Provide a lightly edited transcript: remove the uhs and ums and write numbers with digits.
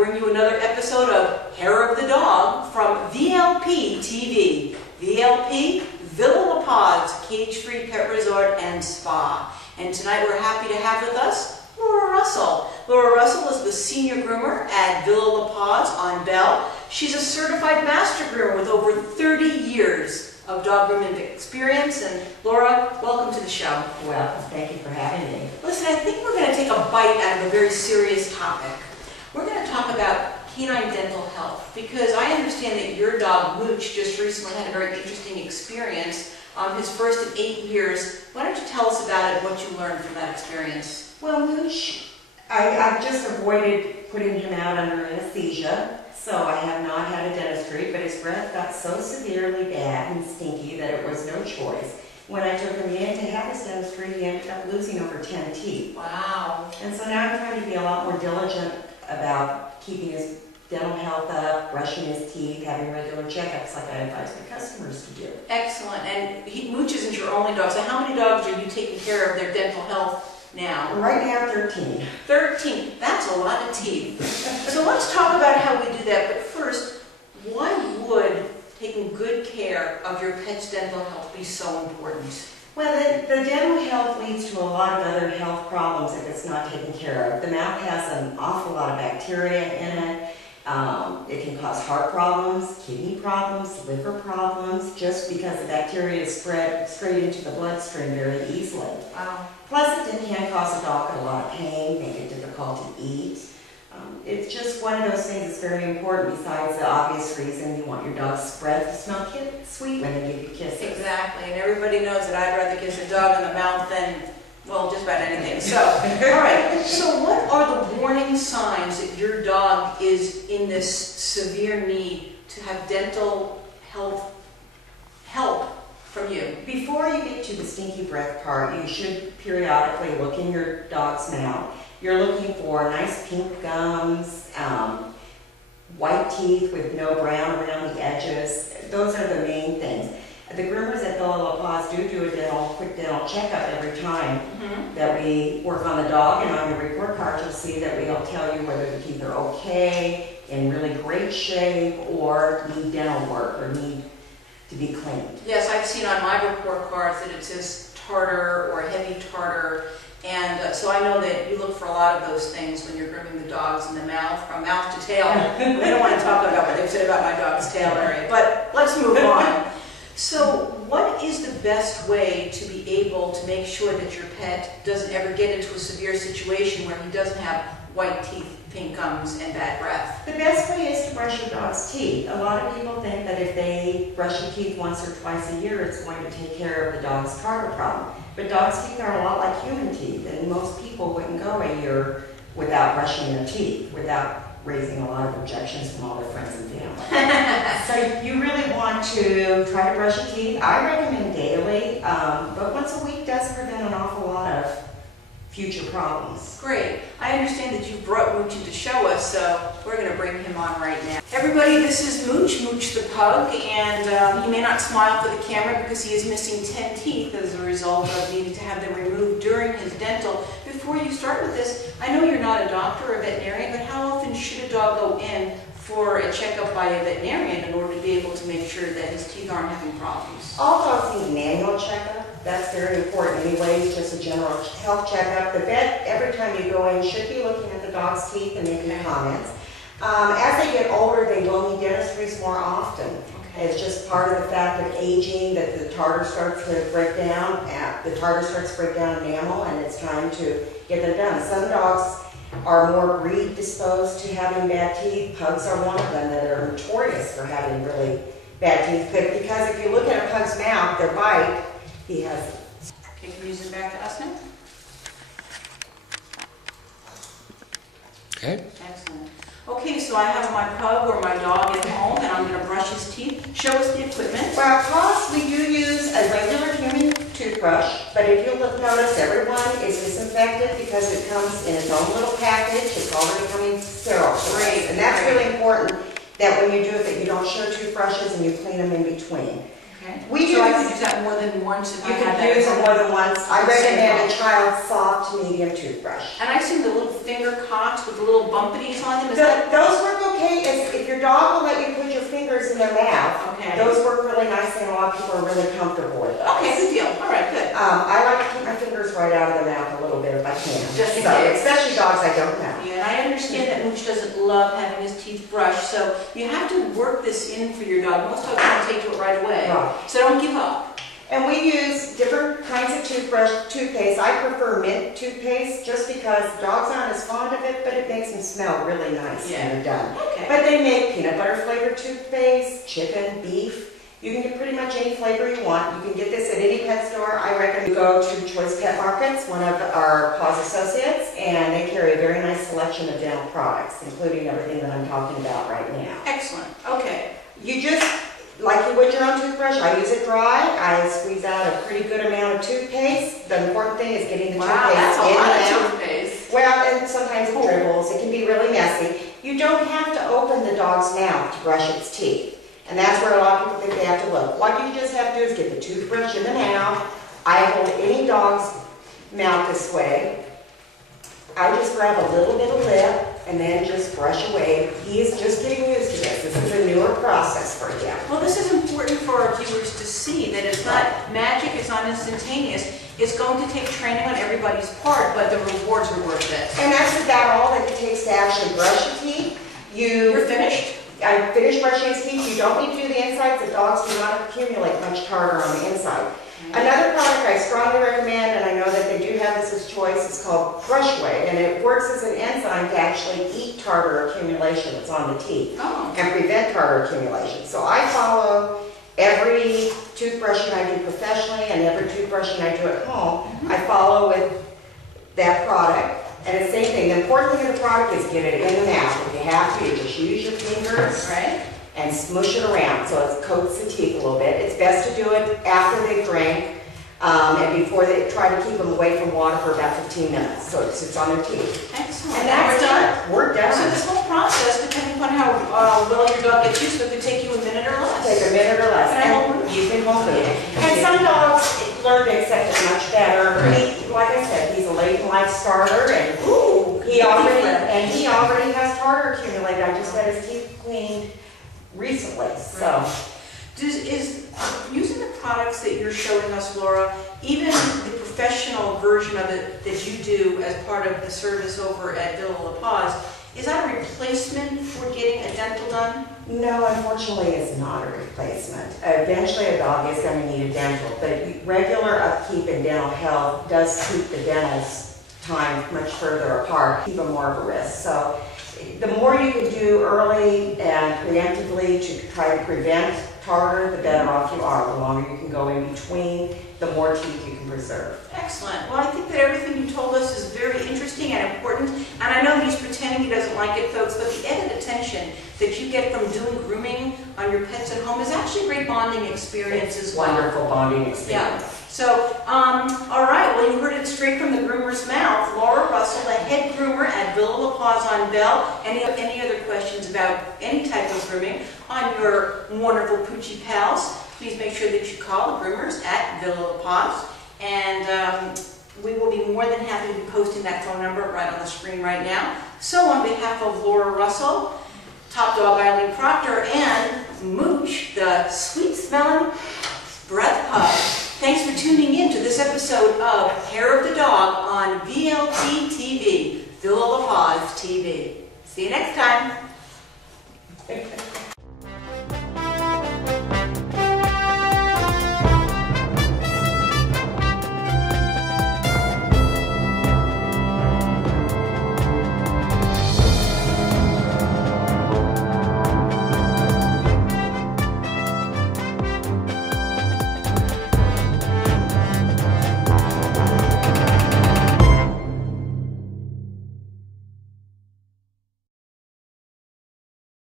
bring you another episode of Hair of the Dog from VLP TV. VLP, Villa La Paws, Cage-Free Pet Resort and Spa. And tonight we're happy to have with us Laura Russell. Laura Russell is the senior groomer at Villa La Paws on Bell. She's a certified master groomer with over 30 years of dog grooming experience. And Laura, welcome to the show. Well, thank you for having me. Listen, I think we're going to take a bite out of a very serious topic. We're going to talk about canine dental health, because I understand that your dog, Mooch, just recently had a very interesting experience on his first in 8 years. Why don't you tell us about it and what you learned from that experience? Well, Mooch, I've just avoided putting him out under anesthesia, so I have not had a dentistry, but his breath got so severely bad and stinky that it was no choice. When I took him in to have his dentistry, he ended up losing over 10 teeth. Wow. And so now I'm trying to be a lot more diligent about keeping his dental health up, brushing his teeth, having regular checkups like I advise my customers to do. Excellent. And Mooch isn't your only dog, so how many dogs are you taking care of their dental health now? Right now, 13. 13. That's a lot of teeth. So let's talk about how we do that. But first, why would taking good care of your pet's dental health be so important? Well, the dental health leads to a lot of other health problems if it's not taken care of. The mouth has an awful lot of bacteria in it. It can cause heart problems, kidney problems, liver problems, just because the bacteria is spread straight into the bloodstream very easily. Wow. Plus, it can cause a dog a lot of pain, make it difficult to eat. It's just one of those things that's very important, besides the obvious reason you want your dog's breath to smell sweet when they give you kisses. Exactly, and everybody knows that I'd rather kiss a dog in the mouth than, well, just about anything. So, all right, so what are the warning signs that your dog is in this severe need to have dental health help from you? Before you get to the stinky breath part, you should periodically look in your dog's mouth. You're looking for nice pink gums, white teeth with no brown around the edges. Those are the main things. The groomers at Villa La Paws do a quick dental checkup every time that we work on the dog, and on your report card you'll see that we'll tell you whether the teeth are okay, in really great shape, or need dental work or need to be cleaned. Yes, I've seen on my report cards that it says tartar or heavy tartar. And so I know that you look for a lot of those things when you're grooming the dogs in the mouth, from mouth to tail. We don't want to talk about what they've said about my dog's tail area, but let's move on. So what is the best way to be able to make sure that your pet doesn't ever get into a severe situation where he doesn't have white teeth, pink gums, and bad breath? The best way is to brush your dog's teeth. A lot of people think that if they brush your teeth once or twice a year, it's going to take care of the dog's tartar problem. But dog's teeth are a lot like human teeth, and most people wouldn't go a year without brushing their teeth, without raising a lot of objections from all their friends and family. So you really want to try to brush your teeth. I recommend daily, but once a week does prevent an awful lot of future problems. Great. I understand that you brought Mooch in to show us, so we're going to bring him on right now. Everybody, this is Mooch, Mooch the pug, and he may not smile for the camera because he is missing 10 teeth as a result of needing to have them removed during his dental. Before you start with this, I know you're not a doctor or a veterinarian, but how often should a dog go in for a checkup by a veterinarian in order to be able to make sure that his teeth aren't having problems? All dogs need an annual checkup. That's very important anyways, just a general health checkup. The vet, every time you go in, should be looking at the dog's teeth and making comments. As they get older, they will need dentistries more often. Okay. It's just part of the fact of aging that the tartar starts to break down. The tartar starts to break down enamel, and it's time to get them done. Some dogs are more breed disposed to having bad teeth. Pugs are one of them that are notorious for having really bad teeth. But because if you look at a pug's mouth, their bite, he has. Okay, can you use it back to us now? Okay. Excellent. Okay, so I have my pug or my dog at home, and I'm going to brush his teeth. Show us the equipment. Well, Paws, we do use a regular human toothbrush, but if you notice, everyone is disinfected because it comes in its own little package. It's already coming sterile. Great. And that's really important, that when you do it, that you don't share toothbrushes and you clean them in between. Okay. So I could use that more than once if I You had can that. use it more than once. I recommend a Same. child soft to medium toothbrush. And I've seen the little finger cocks with the little bumpities on them. Is that Those work okay if your dog will let you put your fingers in their mouth. okay? Those work really nicely, and a lot of people are really comfortable with those. Okay, good deal. All right, good. I like to keep my fingers right out of the mouth a little bit if I can. Just in So, case. especially dogs I don't know. Yeah, and I understand that Mooch doesn't love having his teeth brushed, so you have to work this in for your dog. Most dogs don't take to it right away. Right. So don't give up. And we use different kinds of toothpaste. I prefer mint toothpaste just because dogs aren't as fond of it, but it makes them smell really nice when they're done. Okay. But they make peanut butter flavored toothpaste, chicken, beef. You can get pretty much any flavor you want. You can get this at any pet store. I recommend you go to Choice Pet Markets, one of our Paws associates, and they carry a very nice selection of dental products, including everything that I'm talking about right now. Excellent. Okay. You just, like you would your own toothbrush, I use it dry. I squeeze out a pretty good amount of toothpaste. The important thing is getting the Wow, that's a toothpaste in lot and out. of toothpaste. Well, and sometimes it dribbles. It can be really messy. You don't have to open the dog's mouth to brush its teeth. And that's where a lot of people think they have to look. What you just have to do is get the toothbrush in the mouth. I hold any dog's mouth this way. I just grab a little bit of lip and then just brush away. He is just getting used to this. This is a newer process for him. Well, this is important for our viewers to see, that it's not magic, it's not instantaneous. It's going to take training on everybody's part, but the rewards are worth it. And that's about all that it takes to actually brush your teeth. You're finished? I finished brushing his teeth. You don't need to do the insides. The dogs do not accumulate much tartar on the inside. Another product I strongly recommend, and I know that they do have this as choice, is called Brushway, and it works as an enzyme to actually eat tartar accumulation that's on the teeth and prevent tartar accumulation. So I follow every toothbrushing I do professionally and every toothbrushing I do at home. I follow with that product. And the same thing, the important thing of the product is get it in the mouth. If you have to, you just use your fingers and smush it around so it coats the teeth a little bit. It's best to do it after they drink and before they try to keep them away from water for about 15 minutes so it sits on their teeth. Excellent. And that's done. We're done. So this whole process, depending upon how well your dog gets used to it, could take you a minute or less. Take a minute or less. Can I hold And you can hold it. And some dogs learn to accept it much better. Like I said, he's a late in life starter, and he already has tartar accumulated. I just had his teeth cleaned recently, so. Is using the products that you're showing us, Laura, even the professional version of it that you do as part of the service over at Villa La Paz, is that a replacement for getting a dental done? No, unfortunately, it's not a replacement. Eventually, a dog is going to need a dental, but regular upkeep in dental health does keep the dental's time much further apart, keep them more of a risk. So the more you can do early and preemptively to try to prevent tartar, the better off you are. The longer you can go in between, the more teeth you can preserve. Excellent. Well, I think that everything you told us is very interesting and important. And I know he's pretending he doesn't like it, folks, but the added attention that you get from doing grooming on your pets at home is actually a great bonding experience as well. Wonderful bonding experience. Yeah. So, all right, well, you heard it straight from the groomer's mouth. Laura Russell, the head groomer at Villa La Paz on Bell. Any other questions about any type of grooming on your wonderful Poochie pals, please make sure that you call the groomers at Villa La Paz. And we will be more than happy to be posting that phone number right on the screen right now. So on behalf of Laura Russell, Top Dog Eileen Proctor, and Mooch, the sweet-smelling breath hug, thanks for tuning in to this episode of Hair of the Dog on VLT TV, Villa La Paz TV. See you next time.